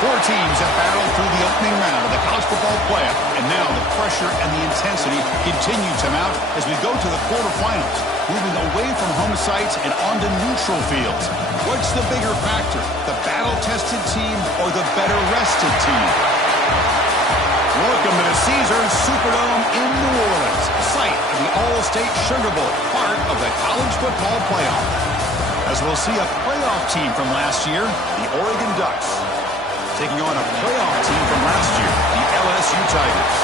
Four teams have battled through the opening round of the college football playoff, and now the pressure and the intensity continue to mount as we go to the quarterfinals, moving away from home sites and onto neutral fields. What's the bigger factor, the battle-tested team or the better-rested team? Welcome to the Caesars Superdome in New Orleans, site of the All-State Sugar Bowl, part of the college football playoff. As we'll see a playoff team from last year, the Oregon Ducks, taking on a playoff team from last year, the LSU Tigers.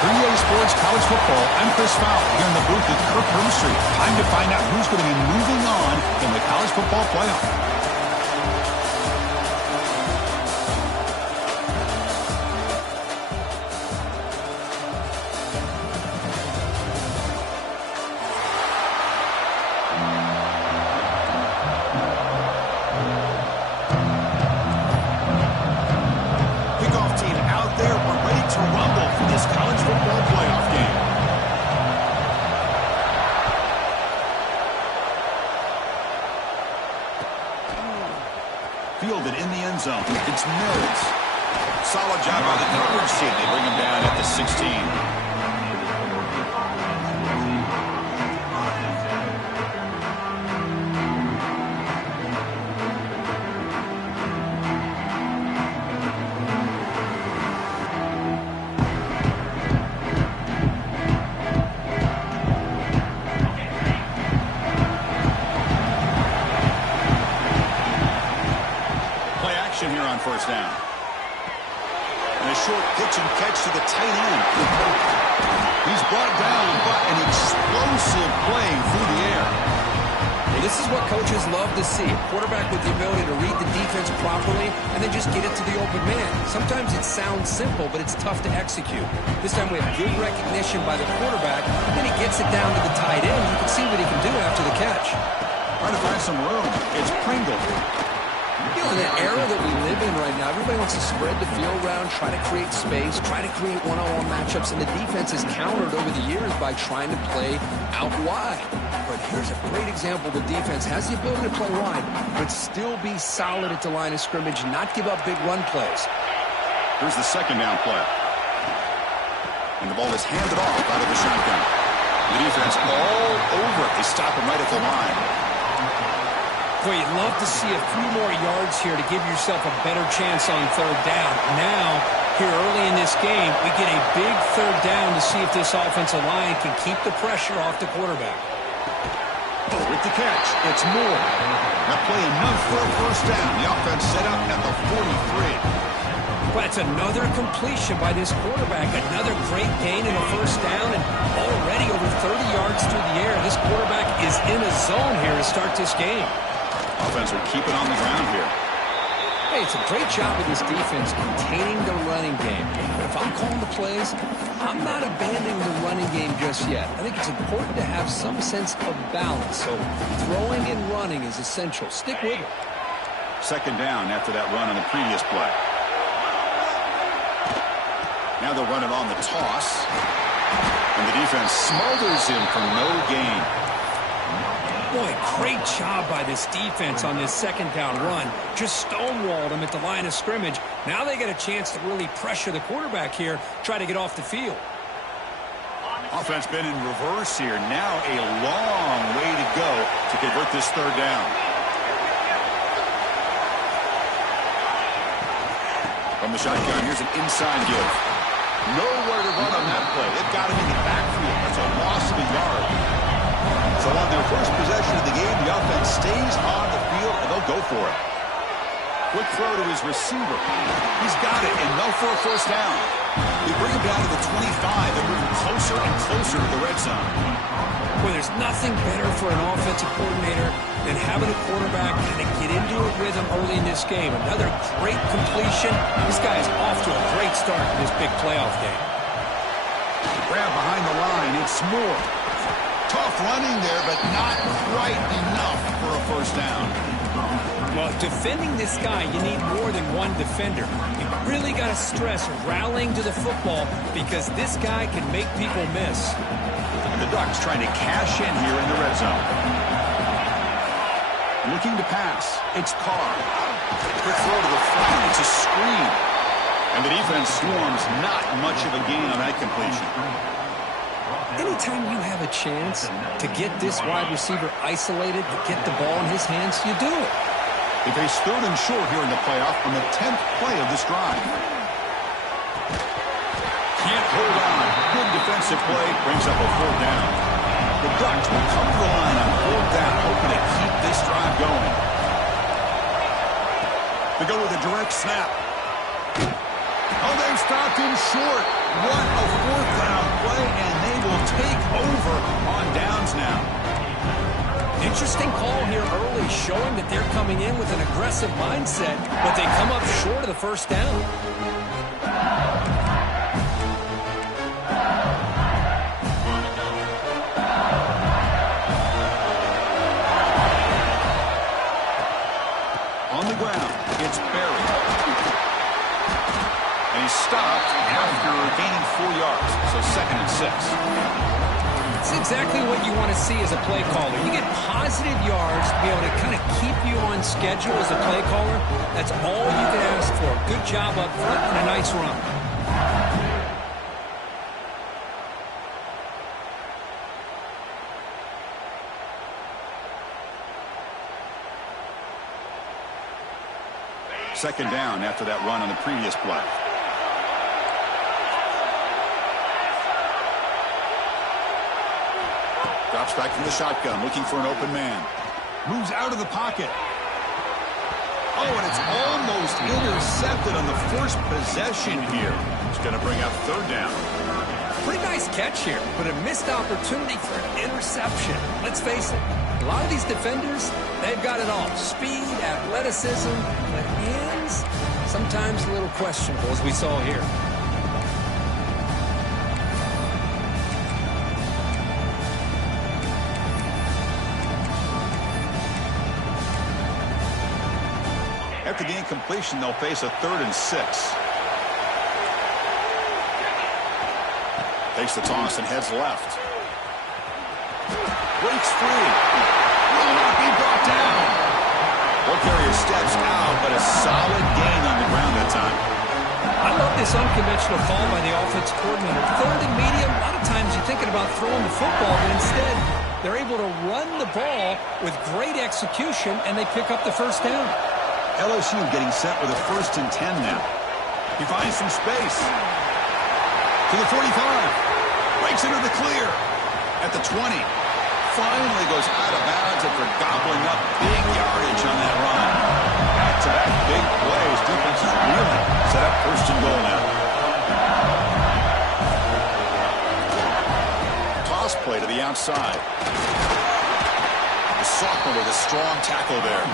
For EA Sports College Football, I'm Chris Fowler here in the booth with Kirk Broomstreet. Time to find out who's going to be moving on in the college football playoff. Fielded in the end zone. It's Mills. Solid job by the coverage team. They bring him down at the 16. Here on first down. And a short pitch and catch to the tight end. He's brought down, but an explosive play through the air. Well, this is what coaches love to see. A quarterback with the ability to read the defense properly and then just get it to the open man. Sometimes it sounds simple, but it's tough to execute. This time we have good recognition by the quarterback, and then he gets it down to the tight end. You can see what he can do after the catch. Trying to find some room. It's Pringle. In the era that we live in right now, everybody wants to spread the field around, try to create space, try to create one-on-one matchups, and the defense has countered over the years by trying to play out wide. But here's a great example. The defense has the ability to play wide, but still be solid at the line of scrimmage, not give up big run plays. Here's the second down play. And the ball is handed off out of the shotgun. The defense all over it. They stop him right at the line. Boy, you'd love to see a few more yards here to give yourself a better chance on third down. Now, here early in this game, we get a big third down to see if this offensive line can keep the pressure off the quarterback. With the catch, it's Moore. That play enough for a first down. The offense set up at the 43. Well, it's another completion by this quarterback. Another great gain in a first down, and already over 30 yards through the air. This quarterback is in a zone here to start this game. Offense will keep it on the ground here. Hey, it's a great job of this defense containing the running game. But if I'm calling the plays, I'm not abandoning the running game just yet. I think it's important to have some sense of balance. So throwing and running is essential. Stick with it. Second down after that run on the previous play. Now they'll run it on the toss. And the defense smothers him for no gain. Boy, great job by this defense on this second down run. Just stonewalled him at the line of scrimmage. Now they get a chance to really pressure the quarterback here, try to get off the field. Offense been in reverse here. Now a long way to go to convert this third down. From the shotgun, here's an inside give. Nowhere to run on that play. They've got him in the backfield. That's a loss of a yard. So on their first possession of the game, the offense stays on the field, and they'll go for it. Quick throw to his receiver. He's got it, and no for a first down. They bring him down to the 25 and move closer and closer to the red zone. Well, there's nothing better for an offensive coordinator than having a quarterback kind of get into a rhythm early in this game. Another great completion. This guy is off to a great start in this big playoff game. Grab behind the line. It's Moore. Tough running there, but not quite enough for a first down. Well, defending this guy, you need more than one defender. You really got to stress rallying to the football because this guy can make people miss. And the Ducks trying to cash in here in the red zone. Looking to pass. It's Carr. Quick throw to the front. It's a screen. And the defense swarms. Not much of a gain on that completion. Anytime you have a chance to get this wide receiver isolated, to get the ball in his hands, you do it. They face 3rd and short here in the playoff on the 10th play of this drive. Can't hold on. Good defensive play. Brings up a 4th down. The Ducks will come to the line on 4th down, hoping to keep this drive going. They go with a direct snap. Oh, they've stopped him short. What a 4th down play, and they will take over on downs now. Interesting call here early, showing that they're coming in with an aggressive mindset, but they come up short of the 1st down. On the ground, it's buried. And he's stopped after gaining 4 yards, so 2nd and 6. That's exactly what you want to see as a play caller. You get positive yards to be able to kind of keep you on schedule as a play caller. That's all you can ask for. Good job up front and a nice run. Second down after that run on the previous play. Drops back from the shotgun, looking for an open man. Moves out of the pocket. Oh, and it's almost intercepted on the first possession here. It's going to bring up 3rd down. Pretty nice catch here, but a missed opportunity for an interception. Let's face it, a lot of these defenders, they've got it all. Speed, athleticism, but hands, sometimes a little questionable, as we saw here. After the incompletion, they'll face a 3rd and 6. Takes the toss and heads left. Breaks free. Will not be brought down. Ball carrier steps out, but a solid gain on the ground that time. I love this unconventional call by the offense coordinator. 3rd and medium, a lot of times you're thinking about throwing the football, but instead they're able to run the ball with great execution, and they pick up the 1st down. LSU getting set with a 1st and 10 now. He finds some space. To the 45. Breaks into the clear. At the 20. Finally goes out of bounds after gobbling up big yardage on that run. Back-to-back big plays. Defense is really set up 1st and goal now. Toss play to the outside. The sophomore with a strong tackle there.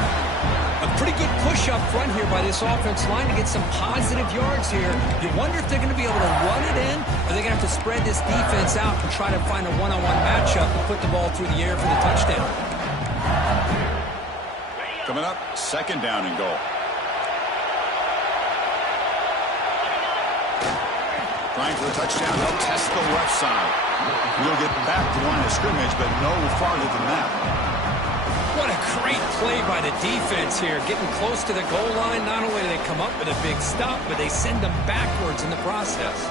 A pretty good push up front here by this offense line to get some positive yards here. You wonder if they're going to be able to run it in, or they're going to have to spread this defense out and try to find a one-on-one matchup and put the ball through the air for the touchdown. Coming up, 2nd down and goal. Trying for the touchdown. They'll test the left side. We'll get back to line of scrimmage, but no farther than that. What a great play by the defense here. Getting close to the goal line, not only do they come up with a big stop, but they send them backwards in the process.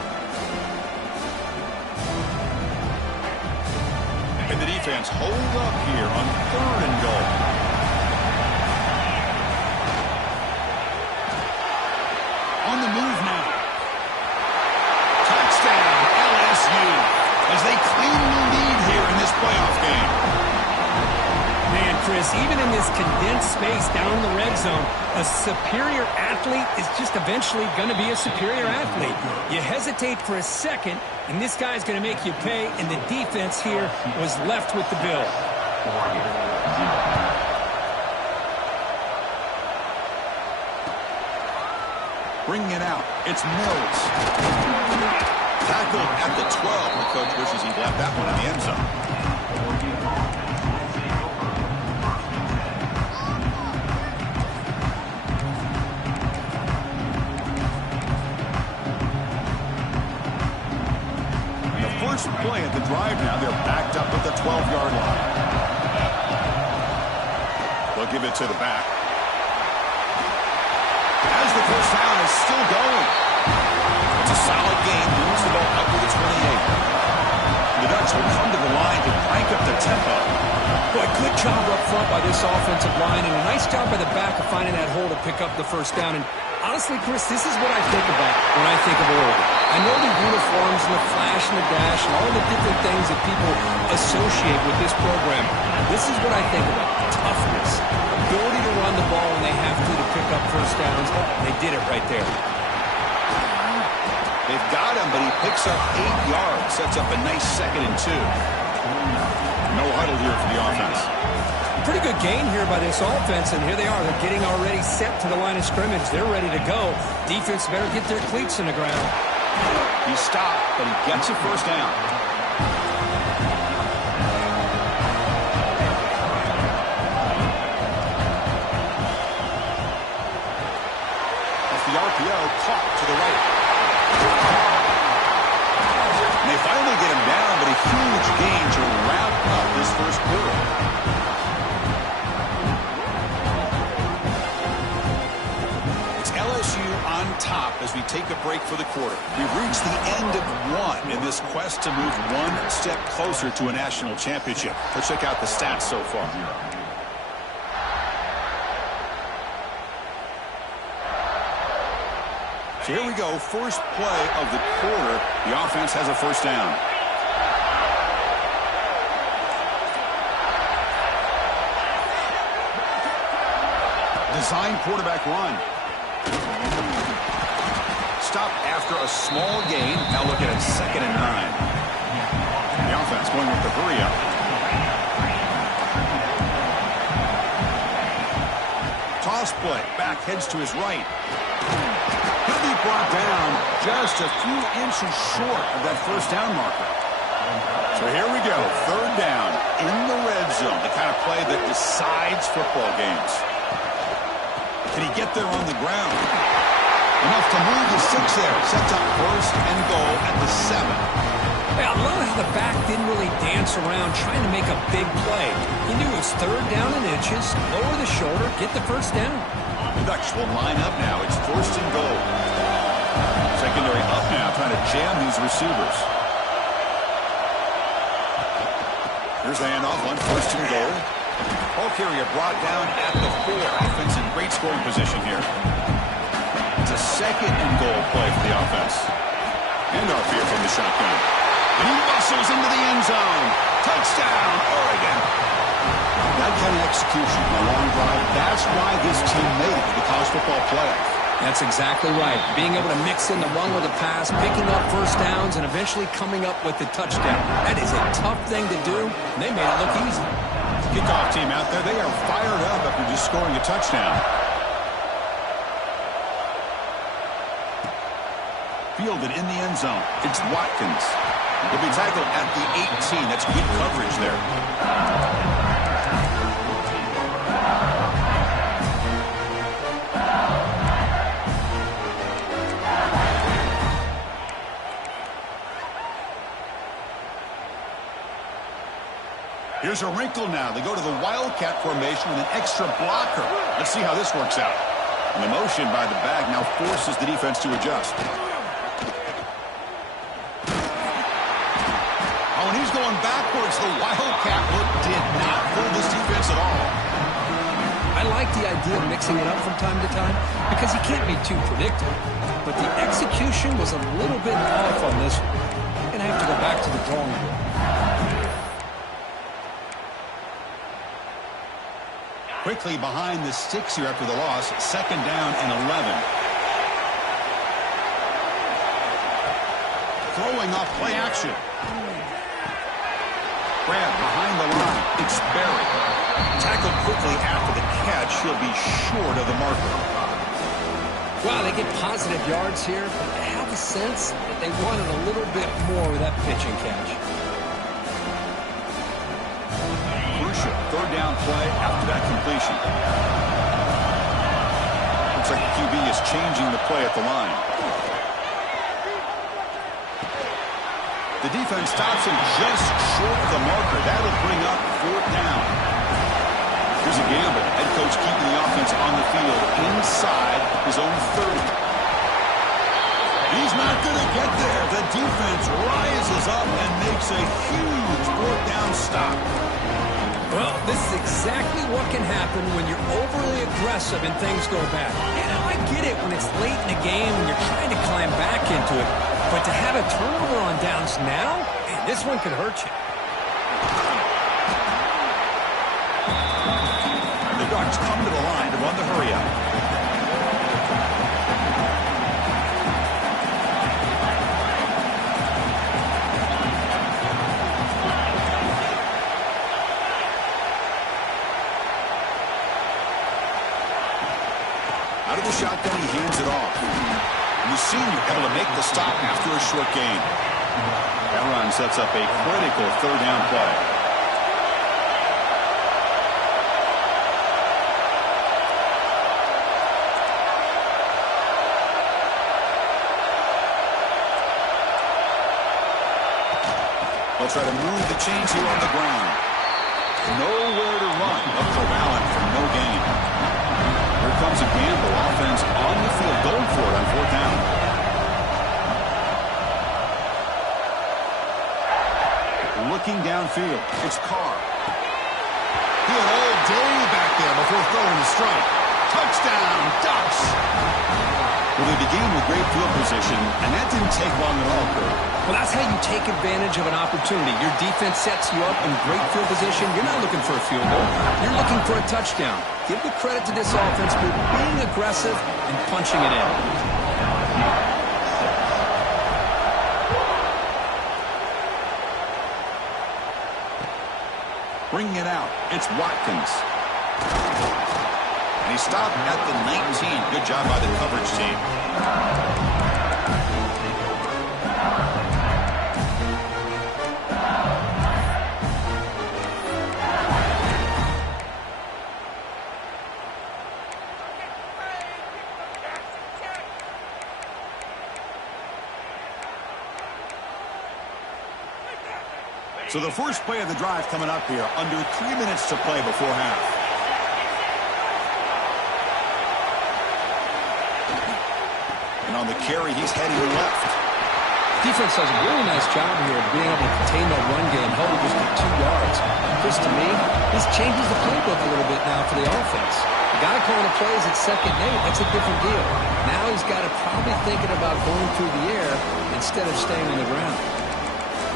And the defense hold up here on 3rd and goal. On the move now. Touchdown, LSU, as they claim the lead here in this playoff game. Man, Chris, even in this condensed space down in the red zone, a superior athlete is just eventually going to be a superior athlete. You hesitate for a second, and this guy's going to make you pay, and the defense here was left with the bill. Bringing it out, it's Mills. Tackled at the 12. The coach wishes he'd left that one in the end zone. Play at the drive now. They're backed up at the 12-yard line. They'll give it to the back. still going. It's a solid gain. Moves the ball up to the 28. The Ducks will come to the line to crank up the tempo. Boy, good job up front by this offensive line, and a nice job by the back of finding that hole to pick up the first down. And honestly, Chris, this is what I think about when I think of Oregon. I know the uniforms and the flash and the dash and all the different things that people associate with this program. This is what I think about. Toughness, ability to run the ball when they have to pick up first downs. They did it right there. They've got him, but he picks up 8 yards. Sets up a nice 2nd and 2. No huddle here for the offense. Pretty good gain here by this offense, and here they are. They're getting already set to the line of scrimmage. They're ready to go. Defense better get their cleats in the ground. He stopped, but he gets a first down. Off the RPO, caught to the right. And they finally get him down, but a huge gain to wrap up this first quarter. It's LSU on top as we take a break for the quarter. We've reached the end of one in this quest to move one step closer to a national championship. Let's check out the stats so far. So here we go, first play of the quarter. The offense has a first down. Design quarterback run. Stop after a small gain. Now look at it, 2nd and 9. The offense going with the hurry up. Toss play, back heads to his right. He'll be brought down just a few inches short of that first down marker. So here we go, 3rd down in the red zone, the kind of play that decides football games. Can he get there on the ground? Enough to move the 6 there. Sets up 1st and goal at the 7. Hey, I love how the back didn't really dance around trying to make a big play. He knew it was 3rd down in inches, lower the shoulder, get the first down. The Ducks will line up now. It's 1st and goal. Secondary up now, trying to jam these receivers. Here's the handoff on 1st and goal. Ball carrier brought down at the 4. Offense in great scoring position here. It's a 2nd and goal play for the offense. Handoff here from the shotgun. And he muscles into the end zone. Touchdown, Oregon. That kind of execution, a long drive, that's why this team made it to the college football playoff. That's exactly right. Being able to mix in the run with the pass, picking up first downs, and eventually coming up with the touchdown. That is a tough thing to do, and they made it look easy. Kickoff team out there, they are fired up after just scoring a touchdown. Fielded in the end zone. It's Watkins. He'll be tackled at the 18. That's good coverage there. Here's a wrinkle now. They go to the Wildcat formation with an extra blocker. Let's see how this works out. And the motion by the back now forces the defense to adjust. Oh, and he's going backwards. The Wildcat look did not fool this defense at all. I like the idea of mixing it up from time to time because you can't be too predictable. But the execution was a little bit off on this one. You're going to have to go back to the drawing board. Quickly behind the sticks here after the loss. 2nd down and 11. Throwing off play action. Grab behind the line. It's Berry. Tackled quickly after the catch. He'll be short of the marker. Wow, they get positive yards here, but I have a sense that they wanted a little bit more with that pitch and catch. Crucial 3rd down play after that completion. Looks like the QB is changing the play at the line. The defense stops him just short of the marker. That'll bring up 4th down. Here's a gamble. Head coach keeping the offense on the field inside his own 30. He's not going to get there. The defense rises up and makes a huge fourth down stop. Well, this is exactly what can happen when you're overly aggressive and things go bad. I get it when it's late in the game and you're trying to climb back into it. But to have a turnover on downs now, man, this one could hurt you. The Ducks come to the line to run the hurry-up. Out of the shotgun, he hands it off. And the senior able to make the stop after a short gain. That run sets up a critical third down play. They'll try to move the chains here on the ground. Nowhere to run, but corralling for no gain. Here comes a gamble. Offense on the field, going for it on fourth down. Looking downfield, it's Carr. He had all day back there before throwing the strike. Touchdown, Ducks! Well, they began with great field position, and that didn't take long at all, Kurt. Well, that's how you take advantage of an opportunity. Your defense sets you up in great field position. You're not looking for a field goal. You're looking for a touchdown. Give the credit to this offense for being aggressive and punching it in. Bringing it out, it's Watkins. And he stopped at the 19. Good job by the coverage team. So the first play of the drive coming up here, under 3 minutes to play before half. And on the carry, he's heading left. Defense does a really nice job here of being able to contain that run game, held it just to 2 yards. Chris, to me, this changes the playbook a little bit now for the offense. The guy calling the plays at second and 8, that's a different deal. Now he's got to probably thinking about going through the air instead of staying on the ground.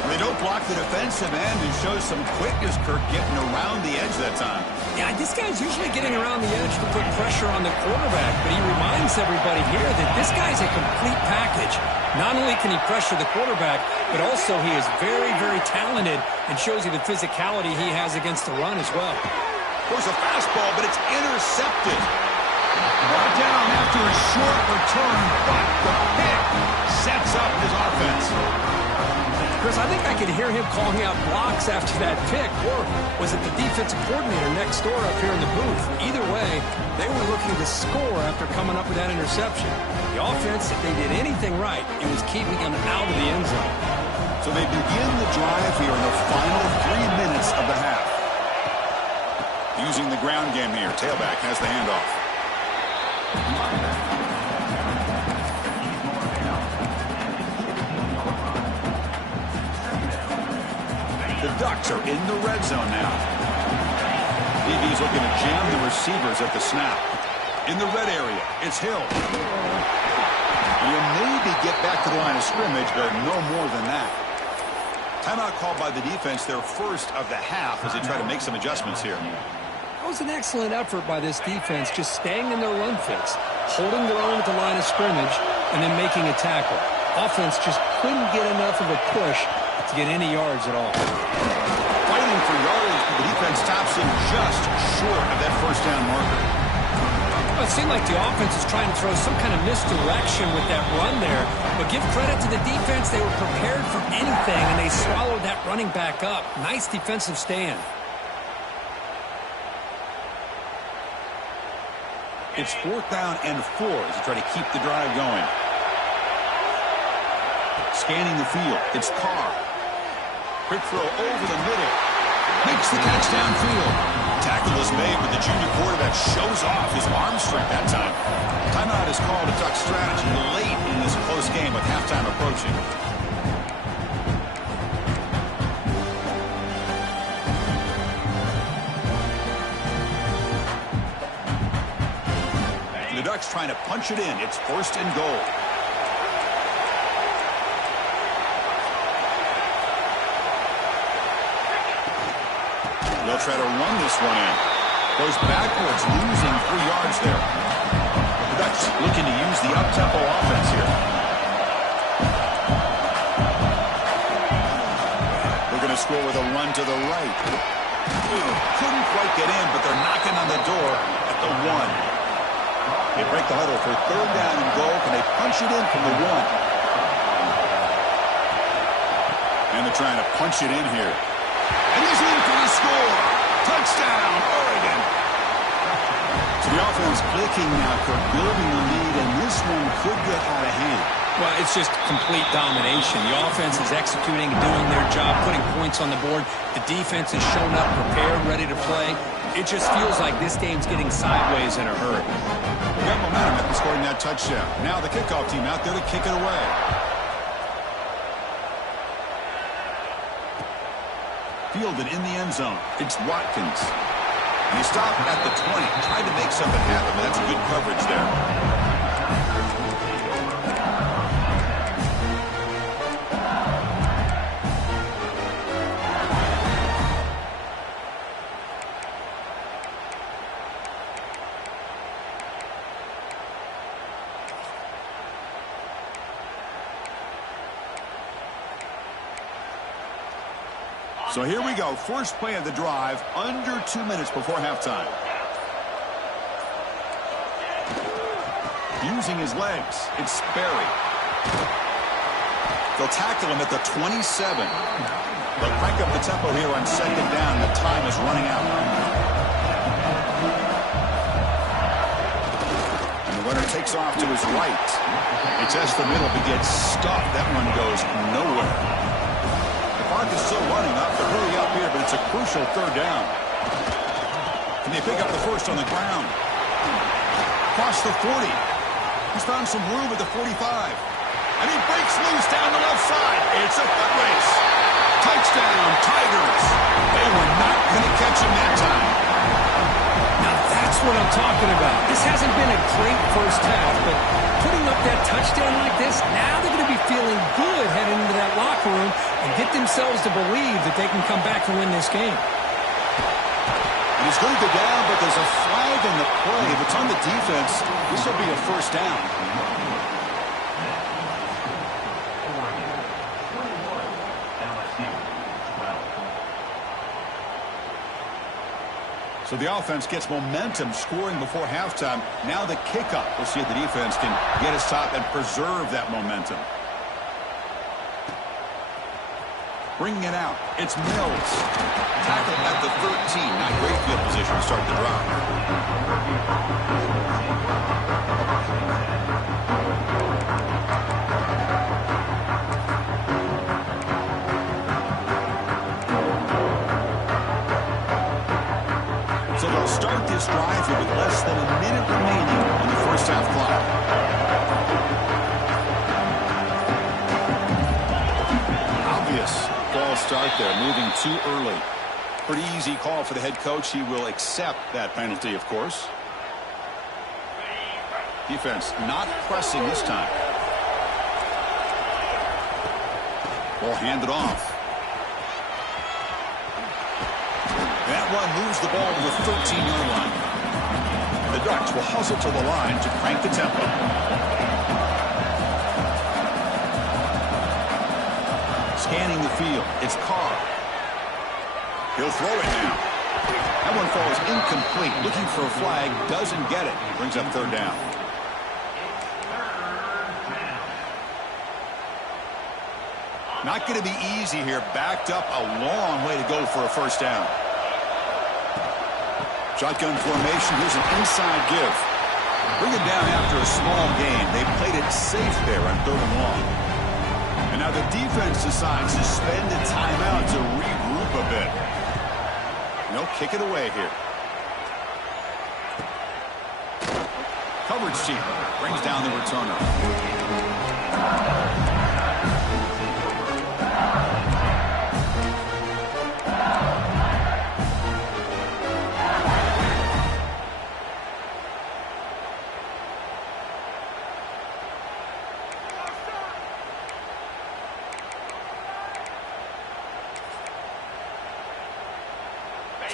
They don't block the defensive end and show some quickness, Kirk, getting around the edge that time. Yeah, this guy's usually getting around the edge to put pressure on the quarterback, but he reminds everybody here that this guy's a complete package. Not only can he pressure the quarterback, but also he is very, very talented and shows you the physicality he has against the run as well. There's a fastball, but it's intercepted. Brought down after a short return, but the pick sets up his offense. Chris, I think I could hear him calling out blocks after that pick, or was it the defensive coordinator next door up here in the booth? Either way, they were looking to score after coming up with that interception. The offense, if they did anything right, it was keeping them out of the end zone. So they begin the drive here in the final 3 minutes of the half. Using the ground game here, tailback has the handoff. The Ducks are in the red zone now. DB's looking to jam the receivers at the snap. In the red area, it's Hill. You'll maybe get back to the line of scrimmage, but no more than that. Timeout called by the defense, their first of the half, as they try to make some adjustments here. That was an excellent effort by this defense, just staying in their run fits, holding their own at the line of scrimmage, and then making a tackle. Offense just couldn't get enough of a push to get any yards at all. Fighting for yardage, but the defense stops him just short of that first down marker. Well, it seemed like the offense is trying to throw some kind of misdirection with that run there, but give credit to the defense. They were prepared for anything, and they swallowed that running back up. Nice defensive stand. It's fourth down and 4 as they try to keep the drive going. Scanning the field, it's Carr. Quick throw over the middle. Makes the catch downfield. Tackle is made, but the junior quarterback shows off his arm strength that time. Timeout is called a Duck strategy late in is a close game with halftime approaching. The Ducks trying to punch it in. It's first and goal. They'll try to run this one in. Goes backwards, losing 3 yards there. The Ducks looking to use the up-tempo offense here. They're going to score with a run to the right. Couldn't quite get in, but they're knocking on the door at the 1. They break the huddle for third down and goal. Can they punch it in from the 1? And they're trying to punch it in here. And he's in for the score. Touchdown, Oregon. So the offense clicking now for building the lead, and this one could get out of hand. Well, it's just complete domination. The offense is executing, doing their job, putting points on the board. The defense has shown up, prepared, ready to play. It just feels like this game's getting sideways in a hurry. They got momentum after scoring that touchdown. Now the kickoff team out there to kick it away. Fielded in the end zone. It's Watkins. And he stopped at the 20. Tried to make something happen, but that's good coverage there. So here we go. First play of the drive, under 2 minutes before halftime. Using his legs, it's Sperry. They'll tackle him at the 27. They'll crank up the tempo here on second down. The time is running out. And the runner takes off to his right. He tests the middle, but gets stuffed. That one goes nowhere. Clock is still running up to hurry up here, but it's a crucial third down. Can they pick up the first on the ground? Across the 40. He's found some room at the 45. And he breaks loose down the left side. It's a foot race. Touchdown, Tigers. They were not going to catch him that time. Now that's what I'm talking about. This hasn't been a great first half, but putting up that touchdown like this, now they're going to be feeling good heading into that locker room and get themselves to believe that they can come back and win this game. And he's going to go down, but there's a flag in the play. If it's on the defense, this will be a first down. So the offense gets momentum scoring before halftime. Now the kickoff. We'll see if the defense can get a stop and preserve that momentum. Bringing it out. It's Mills. Tackle at the 13. Not great field position to start the drive. So they'll start this drive here with less than a minute remaining on the first half clock. Obvious false start there, moving too early. Pretty easy call for the head coach. He will accept that penalty, of course. Defense not pressing this time. Ball handed off. That one moves the ball to the 13-yard line. The Ducks will hustle to the line to crank the tempo. Scanning the field. It's Carr. He'll throw it now. That one falls incomplete. Looking for a flag. Doesn't get it. Brings up third down. Not going to be easy here. Backed up a long way to go for a first down. Shotgun formation. Here's an inside give. Bring it down after a small gain. They played it safe there on third and long. And now the defense decides to spend a timeout to regroup a bit. They'll kick it away here. Coverage team brings down the returner.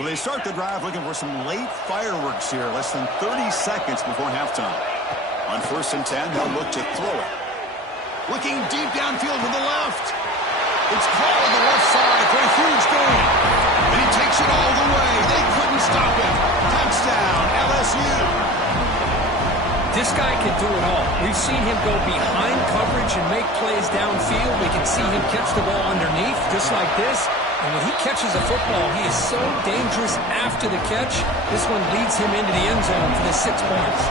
So they start the drive looking for some late fireworks here, less than 30 seconds before halftime. On 1st and 10, they'll look to throw it. Looking deep downfield to the left. It's called on the left side for a huge gain. And he takes it all the way. They couldn't stop him. Touchdown, LSU. This guy can do it all. We've seen him go behind coverage and make plays downfield. We can see him catch the ball underneath, just like this. And when he catches a football, he is so dangerous after the catch. This one leads him into the end zone for the 6 points.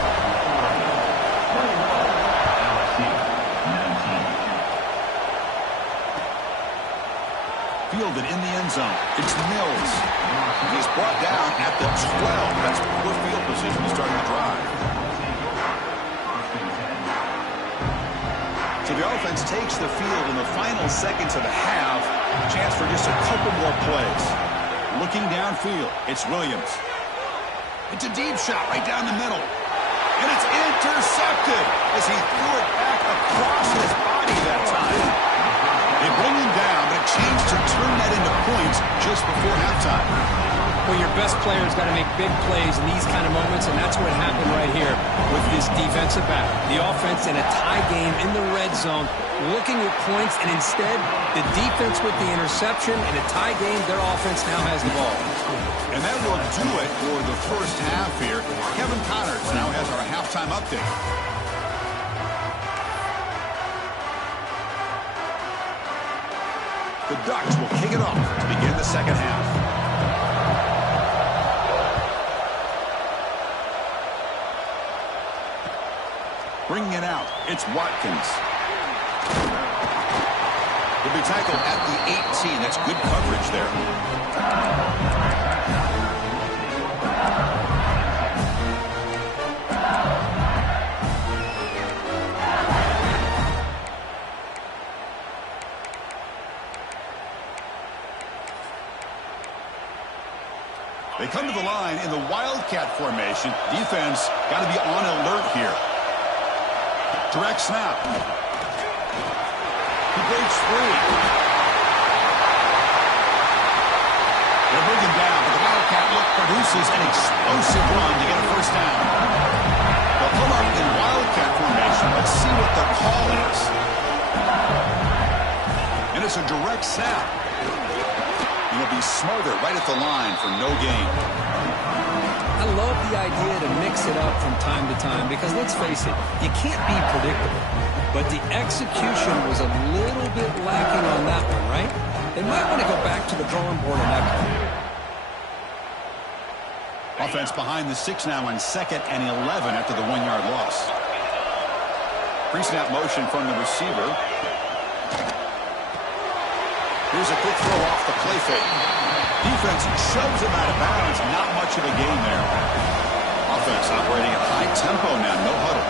Fielded in the end zone. It's Mills. He's brought down at the 12. That's poor field position to start the drive. So the offense takes the field in the final seconds of the half. Chance for just a couple more plays. Looking downfield, it's Williams. It's a deep shot right down the middle. And it's intercepted as he threw it back across his body that time. They bring him down, but a chance to turn that into points just before halftime. Well, your best player's got to make big plays in these kind of moments, and that's what happened right here with this defensive battle. The offense in a tie game in the red zone, looking at points, and instead, the defense with the interception. In a tie game, their offense now has the ball. And that will do it for the first half here. Kevin Connors now has our halftime update. The Ducks will kick it off to begin the second half. Bringing it out, it's Watkins. He'll be tackled at the 18. That's good coverage there. They come to the line in the Wildcat formation. Defense got to be on alert here. Direct snap. He breaks free. They'll bring him down, but the Wildcat look produces an explosive run to get a first down. They'll come up in Wildcat formation. Let's see what the call is. And it's a direct snap. And he'll be smothered right at the line for no gain. I love the idea to mix it up from time to time because, let's face it, you can't be predictable. But the execution was a little bit lacking on that one, right? They might want to go back to the drawing board on that one. Offense behind the 6 now on 2nd and 11 after the 1-yard loss. Pre-snap motion from the receiver. Here's a quick throw off the play fake. Defense shoves him out of bounds. Not much of a gain there. Offense operating at high tempo now. No huddle.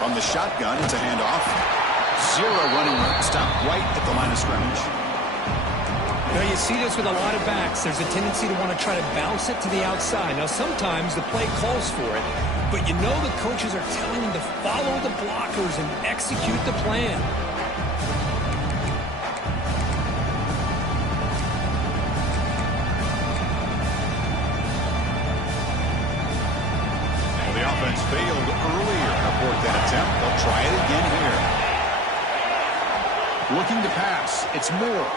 From the shotgun, it's a handoff. Zero running room. Stop right at the line of scrimmage. Now, you see this with a lot of backs. There's a tendency to want to try to bounce it to the outside. Now, sometimes the play calls for it, but you know the coaches are telling them to follow the blockers and execute the plan. Well, the offense failed earlier to abort that attempt. They'll try it again here. Looking to pass. It's Moore.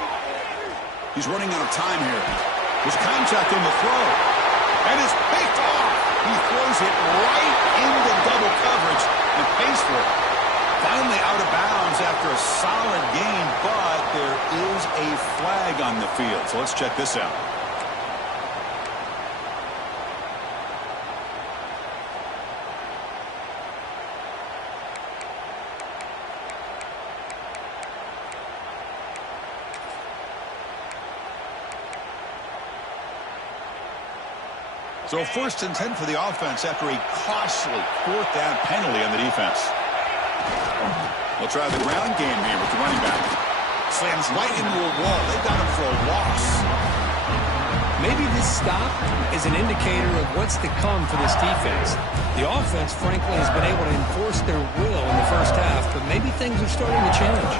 He's running out of time here. There's contact on the throw. And it's picked off. He throws it right into double coverage and pays for it. Finally out of bounds after a solid game, but there is a flag on the field. So let's check this out. So 1st and 10 for the offense after a costly 4th down penalty on the defense. We'll try the ground game here with the running back. Slams right into a wall. They got him for a loss. Maybe this stop is an indicator of what's to come for this defense. The offense, frankly, has been able to enforce their will in the first half, but maybe things are starting to change.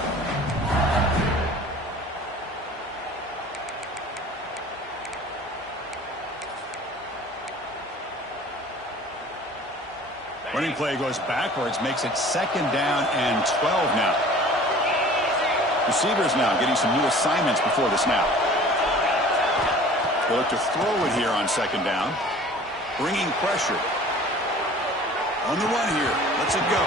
Running play goes backwards, makes it 2nd down and 12 now. Receivers now getting some new assignments before the snap. They'll look to throw it here on 2nd down. Bringing pressure. On the run here. Lets it go.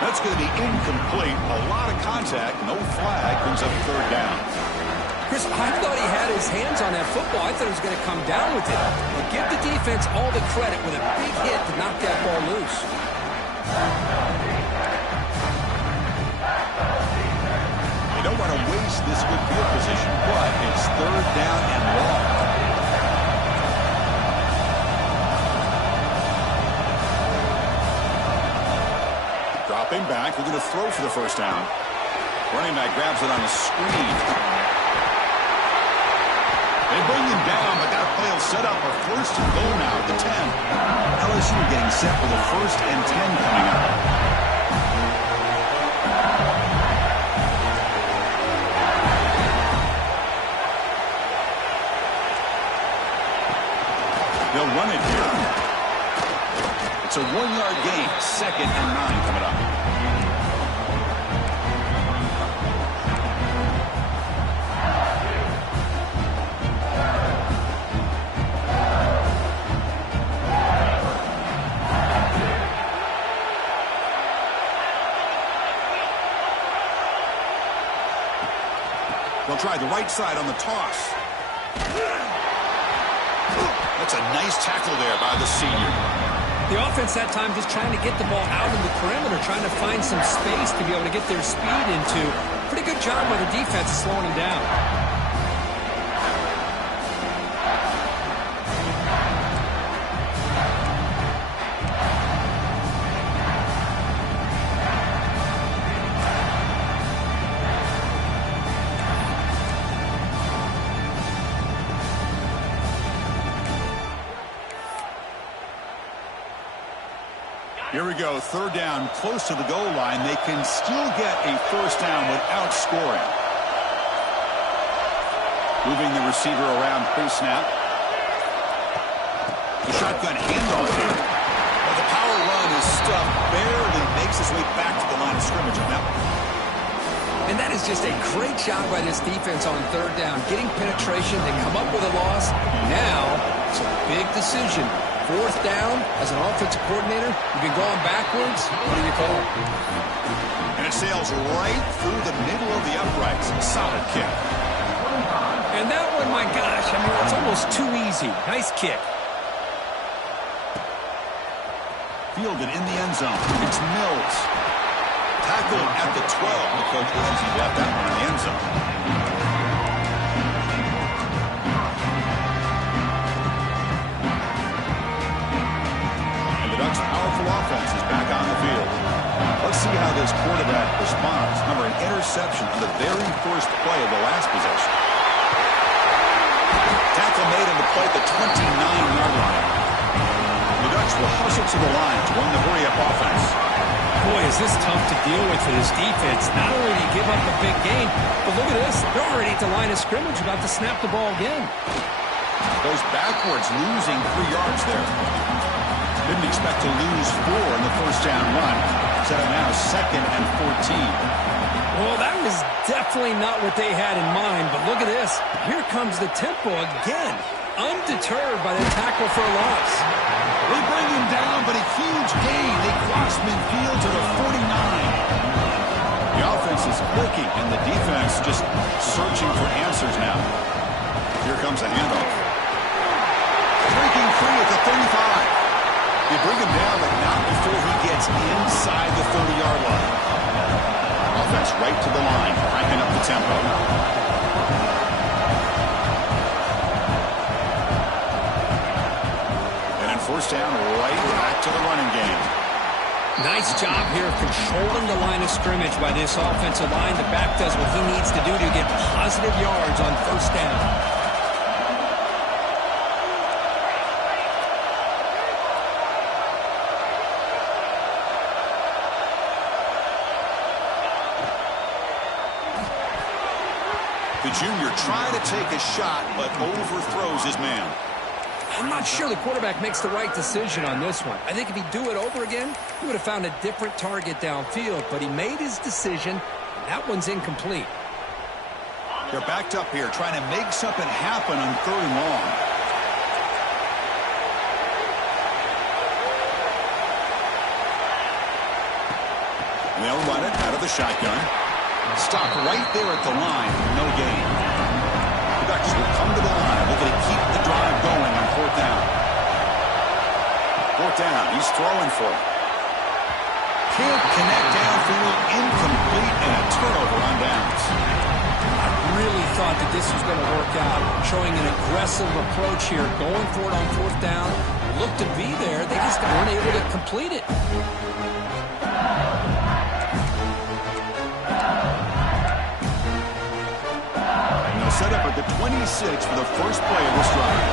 That's going to be incomplete. A lot of contact. No flag. Brings up 3rd down. Chris, I thought he had his hands on that football. I thought he was going to come down with it. But give the defense all the credit with a big hit to knock that ball loose. They don't want to waste this good field position, but it's 3rd down and long. Dropping back. We're going to throw for the 1st down. Running back grabs it on a screen. They bring him down, but that play will set up a 1st and goal now at the 10. LSU getting set with a 1st and 10 coming up. They'll run it here. It's a 1-yard gain, 2nd and 9 coming up. They'll try the right side on the toss. That's a nice tackle there by the senior. The offense that time just trying to get the ball out of the perimeter, trying to find some space to be able to get their speed into. Pretty good job by the defense slowing him down. Here we go, 3rd down, close to the goal line. They can still get a 1st down without scoring. Moving the receiver around pre-snap. The shotgun handoff here. Well, the power run is stuffed, barely makes his way back to the line of scrimmage on that one. And that is just a great job by this defense on 3rd down. Getting penetration, they come up with a loss. Now, it's a big decision. 4th down, as an offensive coordinator, you've been going backwards. What do you call? And it sails right through the middle of the uprights. Solid kick. And that one, my gosh, I mean, it's almost too easy. Nice kick. Fielded in the end zone. It's Mills. Tackled at the 12. The coach wishes he left that one in the end zone. Powerful offense is back on the field. Let's see how this quarterback responds. Remember, an interception on the very first play of the last possession. Tackle made on the play at the 29-yard line. The Ducks will hustle to the line to run the hurry-up offense. Boy, is this tough to deal with for this defense. Not only do you give up a big gain, but look at this. They're already at the line of scrimmage, about to snap the ball again. Goes backwards, losing 3 yards there. Didn't expect to lose 4 in the 1st down run. Set up now 2nd and 14. Well, that was definitely not what they had in mind, but look at this. Here comes the tempo again. Undeterred by the tackle for a loss. They bring him down, but a huge gain. They cross midfield to the 49. The offense is clicking, and the defense just searching for answers now. Here comes a handoff. Breaking free at the 35. They bring him down, but not before he gets inside the 30-yard line. Offense right to the line, cranking up the tempo. Nice job here of controlling the line of scrimmage by this offensive line. The back does what he needs to do to get positive yards on first down. The junior trying to take a shot, but overthrows his man. I'm not sure the quarterback makes the right decision on this one. I think if he'd do it over again, he would have found a different target downfield, but he made his decision. That one's incomplete. They're backed up here, trying to make something happen on 3rd and long. They'll run it out of the shotgun. Stop right there at the line. No gain. The Ducks will come to the line, looking to keep the drive going on 4th down. 4th down. He's throwing for it. Can't connect downfield. Incomplete, and a turnover on downs. I really thought that this was going to work out. Showing an aggressive approach here. Going for it on 4th down. Looked to be there. They just weren't able to complete it. Set up at the 26 for the first play of this drive.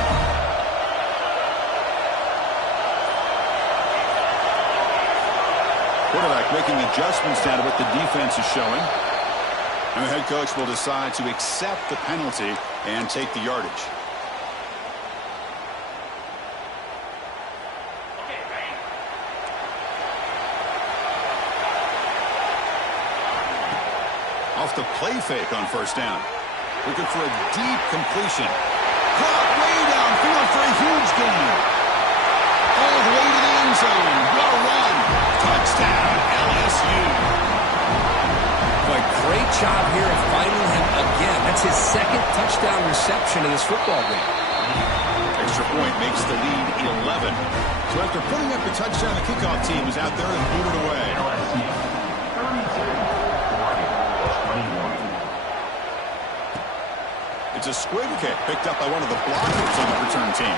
Quarterback making adjustments down to what the defense is showing. And the head coach will decide to accept the penalty and take the yardage. Off the play fake on 1st down. Looking for a deep completion. Caught way downfield for a huge gain. All the way to the end zone. What a run. Touchdown, LSU. Boy, great job here of finding him again. That's his 2nd touchdown reception of this football game. Extra point makes the lead 11. So after putting up the touchdown, the kickoff team is out there and booted away. LSU, 32-21. It's a squib kick picked up by one of the blockers on the return team.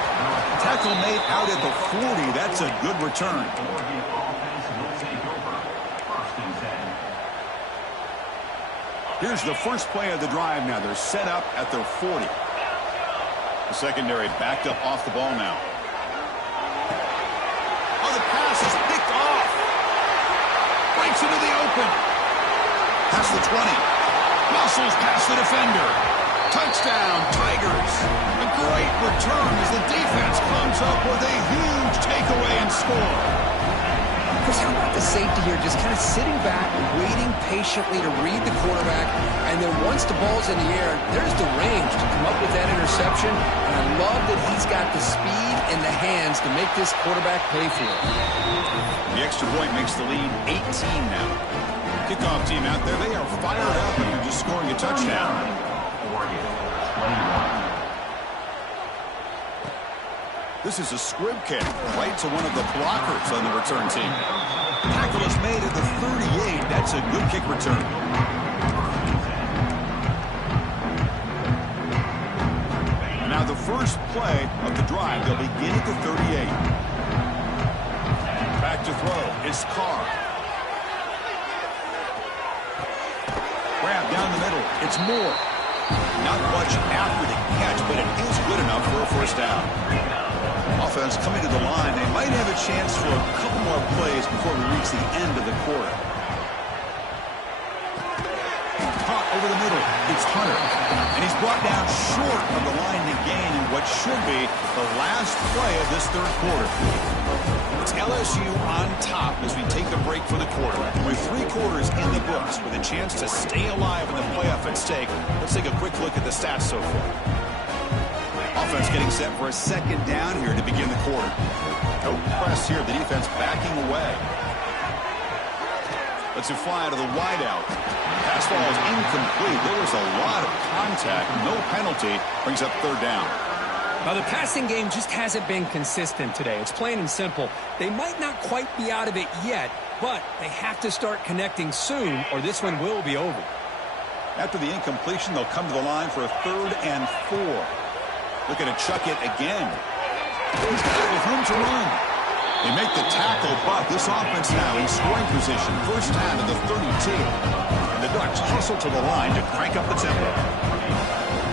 Tackle made out at the 40. That's a good return. Here's the first play of the drive now. They're set up at their 40. The secondary backed up off the ball now. Oh, the pass is picked off. Breaks into the open. Past the 20. Muscles past the defender. Touchdown, Tigers. A great return as the defense comes up with a huge takeaway and score. Chris, how about the safety here just kind of sitting back, waiting patiently to read the quarterback, and then once the ball's in the air, there's the range to come up with that interception, and I love that he's got the speed and the hands to make this quarterback pay for it. The extra point makes the lead 18 now. Kickoff team out there, they are fired up after just scoring a touchdown. This is a squib kick right to one of the blockers on the return team. Tackle is made at the 38. That's a good kick return. And now the first play of the drive. They'll begin at the 38. Back to throw. It's Carr. Grab down the middle. It's Moore. Not much after the catch, but it is good enough for a first down. Offense coming to the line. They might have a chance for a couple more plays before we reach the end of the quarter. Caught over the middle. It's Hunter. And he's brought down short of the line to gain in what should be the last play of this 3rd quarter. It's LSU on top as we take a break for the quarter. With 3 quarters in the books with a chance to stay alive in the playoff at stake, let's take a quick look at the stats so far. Offense getting set for a 2nd down here to begin the quarter. No press here. The defense backing away. Let's fly to the wideout. Pass ball is incomplete. There was a lot of contact. No penalty. Brings up 3rd down. Now, the passing game just hasn't been consistent today. It's plain and simple. They might not quite be out of it yet, but they have to start connecting soon, or this one will be over. After the incompletion, they'll come to the line for a 3rd and 4. Looking to chuck it again. He's got it with room to run. They make the tackle, but this offense now in scoring position. First down to the 32. And the Ducks hustle to the line to crank up the tempo.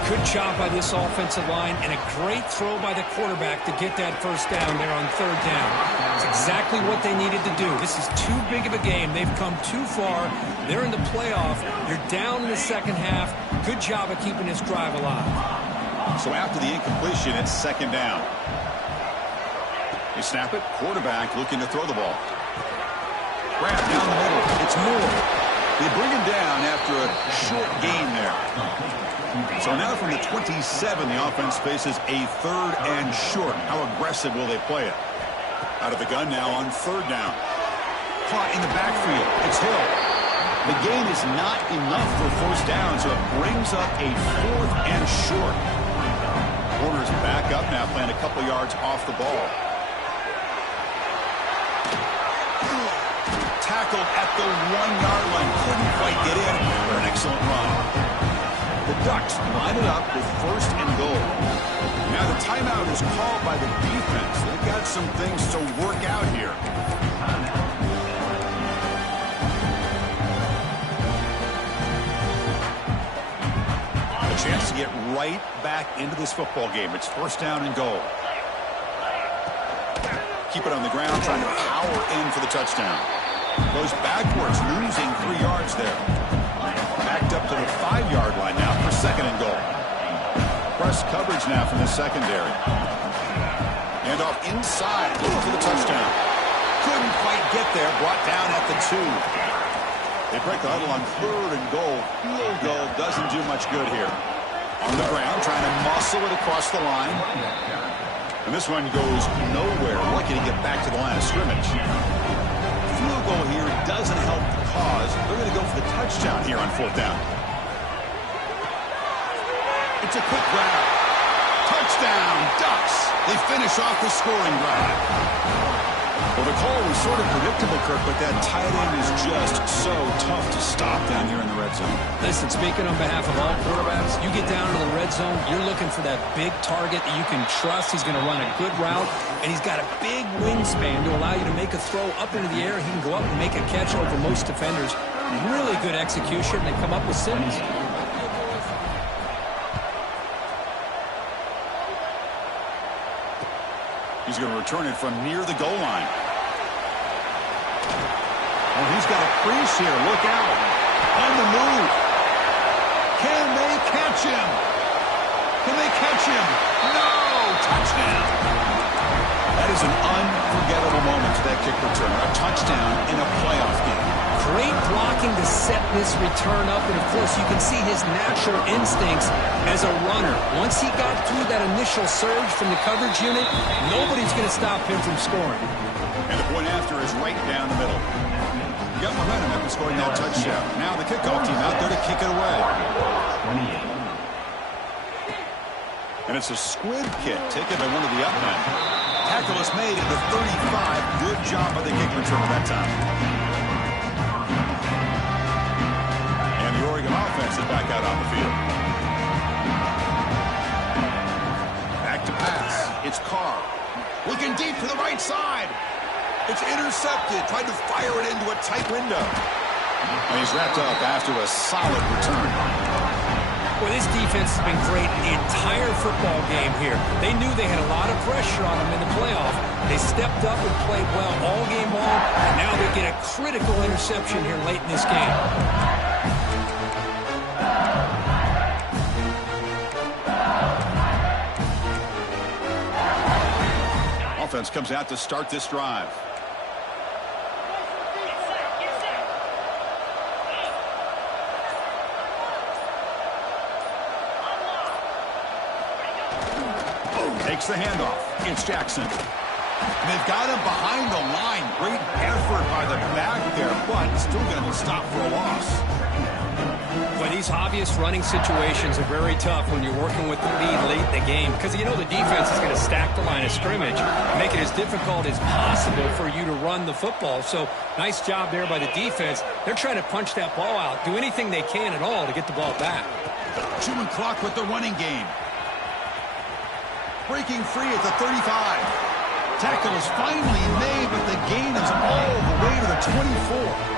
Good job by this offensive line and a great throw by the quarterback to get that first down there on third down. It's exactly what they needed to do. This is too big of a game. They've come too far. They're in the playoff. You're down in the second half. Good job of keeping this drive alive. So after the incompletion, it's second down. They snap it. Quarterback looking to throw the ball. Grab down the middle. It's Moore. They bring him down after a short gain there. So now from the 27, the offense faces a third and short. How aggressive will they play it? Out of the gun now on third down. Caught in the backfield. It's Hill. The gain is not enough for first down, so it brings up a fourth and short. Corner's back up now, playing a couple yards off the ball. Tackled at the 1-yard line. Couldn't quite get in for an excellent run. The Ducks line it up with first and goal. Now the timeout is called by the defense. They've got some things to work out here. A chance to get right back into this football game. It's first down and goal. Keep it on the ground, trying to power in for the touchdown. Goes backwards, losing 3 yards there. Backed up to the 5-yard line now for second and goal. Press coverage now from the secondary. And off inside, looking for the touchdown. Couldn't quite get there, brought down at the 2. They break the huddle on third and goal. Field goal doesn't do much good here. On the ground, trying to muscle it across the line. And this one goes nowhere. Lucky to get back to the line of scrimmage. Field goal here doesn't help the cause. They're going to go for the touchdown here on fourth down. It's a quick grab. Touchdown, Ducks. They finish off the scoring drive. Well, the call was sort of predictable, Kirk, but that tight end is just so tough to stop down here in the red zone. Listen, speaking on behalf of all quarterbacks, you get down to the red zone, you're looking for that big target that you can trust. He's going to run a good route, and he's got a big wingspan to allow you to make a throw up into the air. He can go up and make a catch over most defenders. Really good execution. They come up with Sims. He's going to return it from near the goal line. Oh, he's got a crease here. Look out. On the move. Can they catch him? Can they catch him? No! Touchdown. That is an unforgettable moment to that kick return. A touchdown in a playoff game. Great blocking to set this return up, and of course you can see his natural instincts as a runner. Once he got through that initial surge from the coverage unit, nobody's going to stop him from scoring. And the point after is right down the middle. Got momentum after scoring that touchdown. Now the kickoff team out there to kick it away. And it's a squib kick taken by one of the up men. Tackle is made at the 35. Good job by the kick return that time. The Oregon offense is back out on the field. Back to pass. It's Carr. Looking deep to the right side. It's intercepted. Tried to fire it into a tight window. And he's wrapped up after a solid return. Well, this defense has been great the entire football game here. They knew they had a lot of pressure on them in the playoff. They stepped up and played well all game long, and now they get a critical interception here late in this game. Offense comes out to start this drive. Takes the handoff. It's Jackson. And they've got him behind the line. Great effort by the back there, but still going to be stopped for a loss. Well, these obvious running situations are very tough when you're working with the lead late in the game, because you know the defense is going to stack the line of scrimmage and make it as difficult as possible for you to run the football. So nice job there by the defense. They're trying to punch that ball out, do anything they can at all to get the ball back. Chewing clock with the running game. Breaking free at the 35. Tackle is finally made, but the gain is all the way to the 24.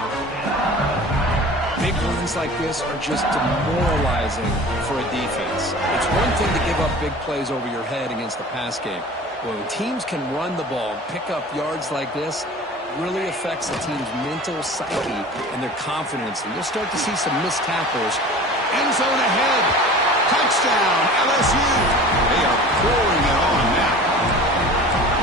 Big runs like this are just demoralizing for a defense. It's one thing to give up big plays over your head against the pass game. When teams can run the ball and pick up yards like this, really affects the team's mental psyche and their confidence. And you'll start to see some missed tackles. End zone ahead. Touchdown, LSU. They are pouring it on now.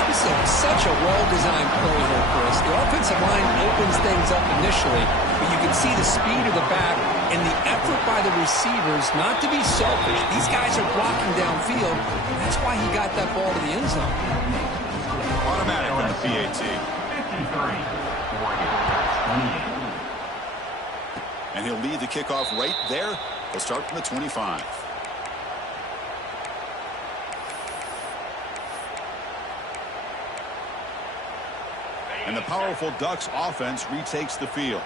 This is such a well-designed play here, Chris. The offensive line opens things up initially, but you can see the speed of the back and the effort by the receivers not to be selfish. These guys are blocking downfield. That's why he got that ball to the end zone. Automatic on the PAT. And he'll lead the kickoff right there. He'll start from the 25. And the powerful Ducks offense retakes the field.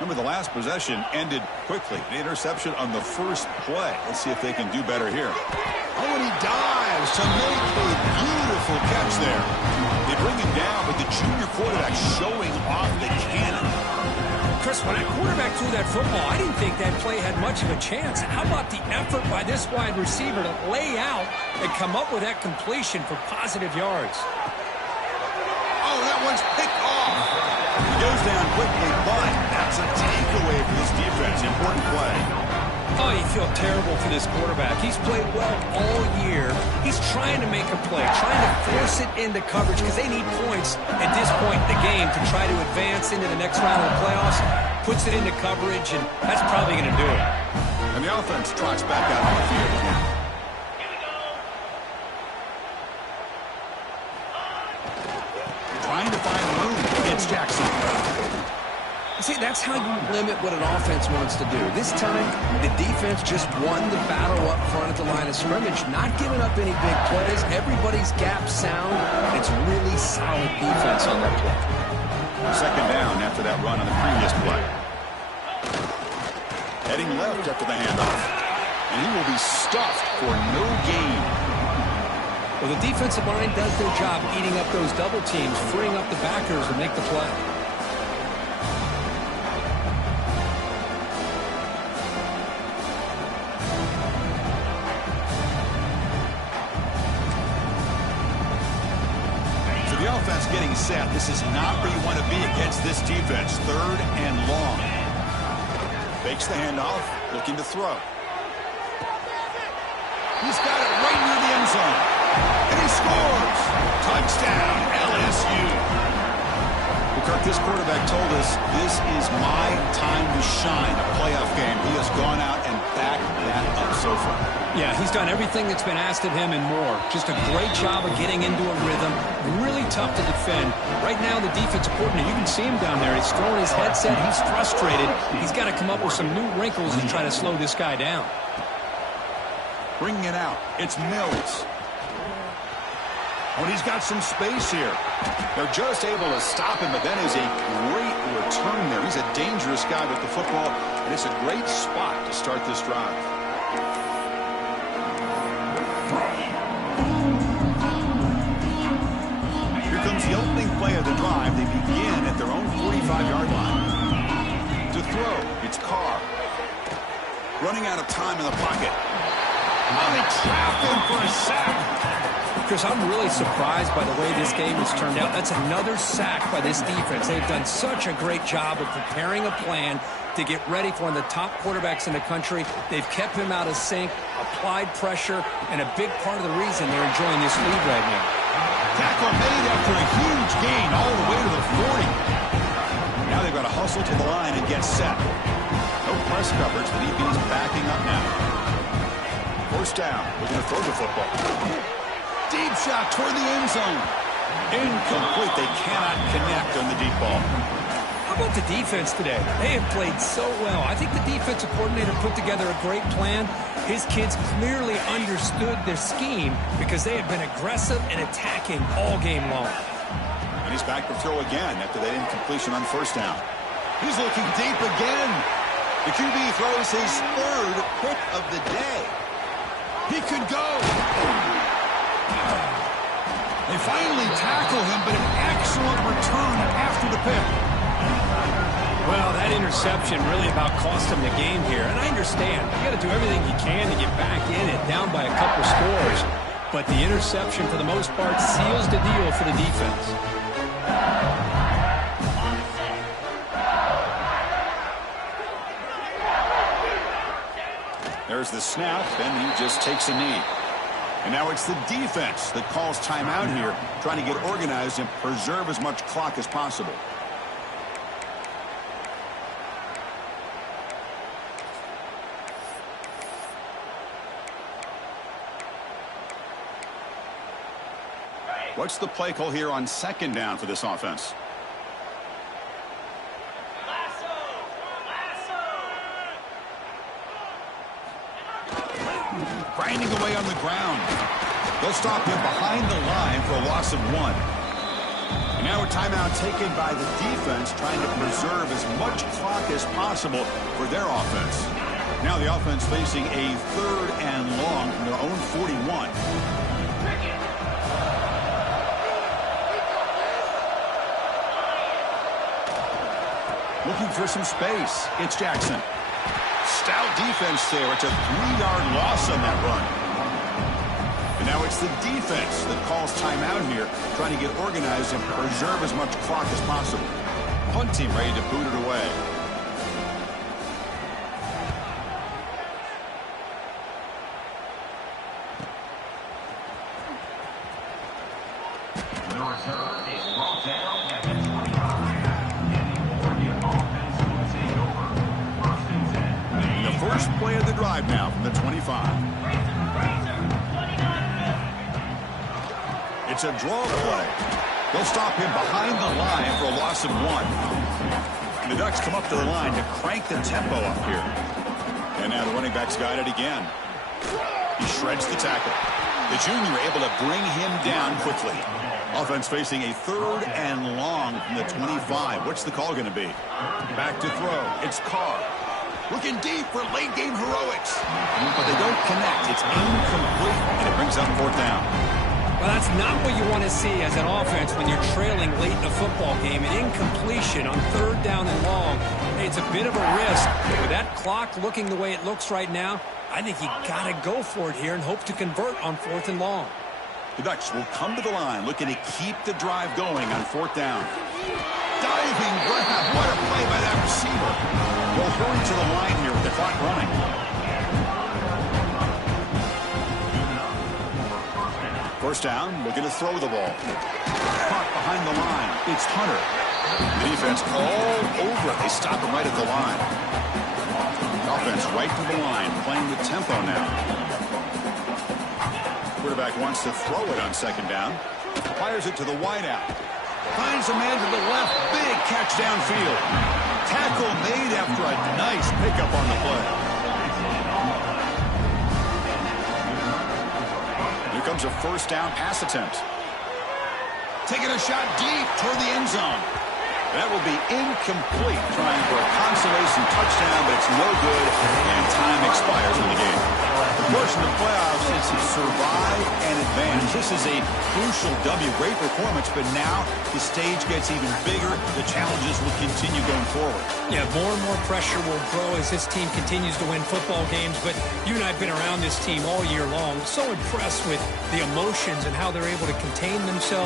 Remember, the last possession ended quickly. An interception on the first play. Let's see if they can do better here. Oh, and he dives to make a beautiful catch there. They bring him down, but the junior quarterback showing off the cannon. Chris, when that quarterback threw that football, I didn't think that play had much of a chance. How about the effort by this wide receiver to lay out and come up with that completion for positive yards? Oh, that one's picked off. He goes down quickly, but that's a takeaway for this defense. Important play. Oh, you feel terrible for this quarterback. He's played well all year. He's trying to make a play, trying to force it into coverage because they need points at this point in the game to try to advance into the next round of the playoffs. Puts it into coverage, and that's probably going to do it. And the offense trots back out on the field again. Trying to find room against Jackson. See, that's how you limit what an offense wants to do. This time, the defense just won the battle up front at the line of scrimmage, not giving up any big plays. Everybody's gap sound. It's really solid defense on that play. Second down after that run on the previous play. Heading left after the handoff. And he will be stuffed for no gain. Well, the defensive line does their job eating up those double teams, freeing up the backers to make the play. The offense getting set. This is not where you want to be against this defense. Third and long. Fakes the handoff, looking to throw. He's got it right near the end zone. And he scores. Touchdown, LSU. Well, Kirk, this quarterback told us this is my time to shine, a playoff game. He has gone out and backed that up so far. Yeah, he's done everything that's been asked of him and more. Just a great job of getting into a rhythm. Really tough to defend. Right now, the defensive coordinator, you can see him down there. He's throwing his headset. He's frustrated. He's got to come up with some new wrinkles and try to slow this guy down. Bringing it out. It's Mills. Oh, and he's got some space here. They're just able to stop him, but that is a great return there. He's a dangerous guy with the football, and it's a great spot to start this drive. Here comes the opening play of the drive. They begin at their own 45-yard line. To throw, it's Carr. Running out of time in the pocket. Oh, they trapped him for a sack. Chris, I'm really surprised by the way this game has turned out. That's another sack by this defense. They've done such a great job of preparing a plan to get ready for one of the top quarterbacks in the country. They've kept him out of sync, applied pressure, and a big part of the reason they're enjoying this lead right now. Tackle made after a huge gain all the way to the 40. Now they've got to hustle to the line and get set. No press coverage. The DB's backing up now. First down. Looking to throw the football. Deep shot toward the end zone. Incomplete. They cannot connect on the deep ball. How about the defense today? They have played so well. I think the defensive coordinator put together a great plan. His kids clearly understood their scheme because they have been aggressive and attacking all game long. And he's back to throw again after that incompletion on first down. He's looking deep again. The QB throws his third pick of the day. He could go. They finally tackle him, but an excellent return after the pick. Well, that interception really about cost him the game here. And I understand. You got to do everything you can to get back in it, down by a couple scores. But the interception, for the most part, seals the deal for the defense. There's the snap, and he just takes a knee. And now it's the defense that calls timeout here, trying to get organized and preserve as much clock as possible. What's the play call here on second down for this offense? Grinding away on the ground. They'll stop him behind the line for a loss of 1. And now a timeout taken by the defense, trying to preserve as much clock as possible for their offense. Now the offense facing a 3rd and long from their own 41. Looking for some space. It's Jackson. Stout defense there. It's a 3-yard loss on that run. And now it's the defense that calls timeout here, trying to get organized and preserve as much clock as possible. Punt team ready to boot it away. First play of the drive now from the 25. It's a draw play. They'll stop him behind the line for a loss of 1. And the Ducks come up to the line to crank the tempo up here. And now the running back's got it again. He shreds the tackle. The junior able to bring him down quickly. Offense facing a 3rd and long from the 25. What's the call going to be? Back to throw. It's Carr. Looking deep for late-game heroics. But they don't connect. It's incomplete, and it brings up 4th down. Well, that's not what you want to see as an offense when you're trailing late in a football game. An incompletion on 3rd down and long. Hey, it's a bit of a risk. But with that clock looking the way it looks right now, I think you got to go for it here and hope to convert on 4th and long. The Ducks will come to the line looking to keep the drive going on 4th down. Diving grab. What a play by that receiver. They'll hurry to the line here with the clock running. First down, looking to throw the ball. Caught behind the line. It's Hunter. The defense all over it. They stop him right at the line. Offense right to the line, playing with tempo now. Quarterback wants to throw it on second down. Fires it to the wideout. Finds a man to the left. Big catch downfield. Tackle made after a nice pickup on the play. Here comes a first down pass attempt. Taking a shot deep toward the end zone. That will be incomplete, trying for a consolation touchdown, but it's no good, and time expires in the game. Of course, in the playoffs, it's survive and advance. This is a crucial W. Great performance, but now the stage gets even bigger. The challenges will continue going forward. Yeah, more and more pressure will grow as this team continues to win football games, but you and I have been around this team all year long. So impressed with the emotions and how they're able to contain themselves